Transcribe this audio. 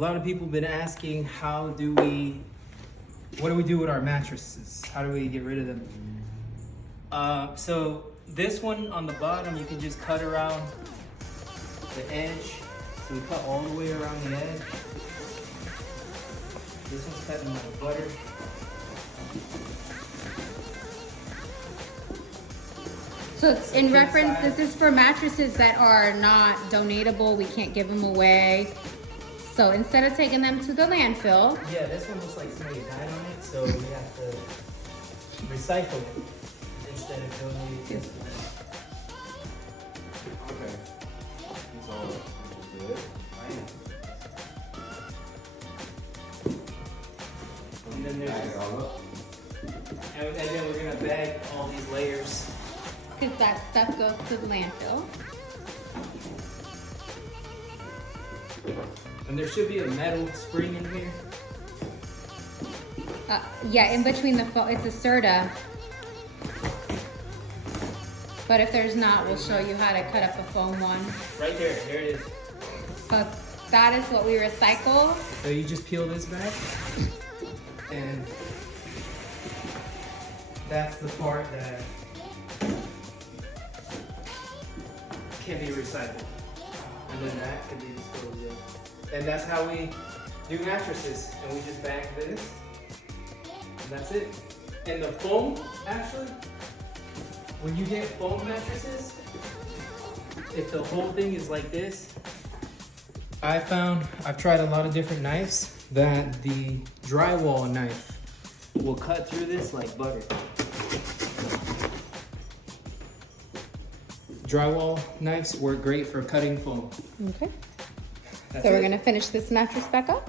lot of people have been asking, what do we do with our mattresses? How do we get rid of them? So this one on the bottom, you can just cut around the edge. So we cut all the way around the edge. This one's cut in like butter. So in reference, this is for mattresses that are not donatable. We can't give them away. So instead of taking them to the landfill. Yeah, this one looks like somebody died on it, so we have to recycle it instead of donating it to them. Okay. So, which is good. And then Bag it all up. and then we're gonna bag all these layers. Because that stuff goes to the landfill. And there should be a metal spring in here. Yeah, in between the foam, it's a Serta. But if there's not, we'll show you how to cut up a foam one. Right there, there it is. But that is what we recycle. So you just peel this back, and that's the part that can be recycled. And then that can be disposed of. And that's how we do mattresses. And we just bag this. And that's it. And the foam, actually, when you get foam mattresses, if the whole thing is like this, I've tried a lot of different knives, that the drywall knife will cut through this like butter. Drywall knives work great for cutting foam. Okay. That's So we're it. gonna finish this mattress back up.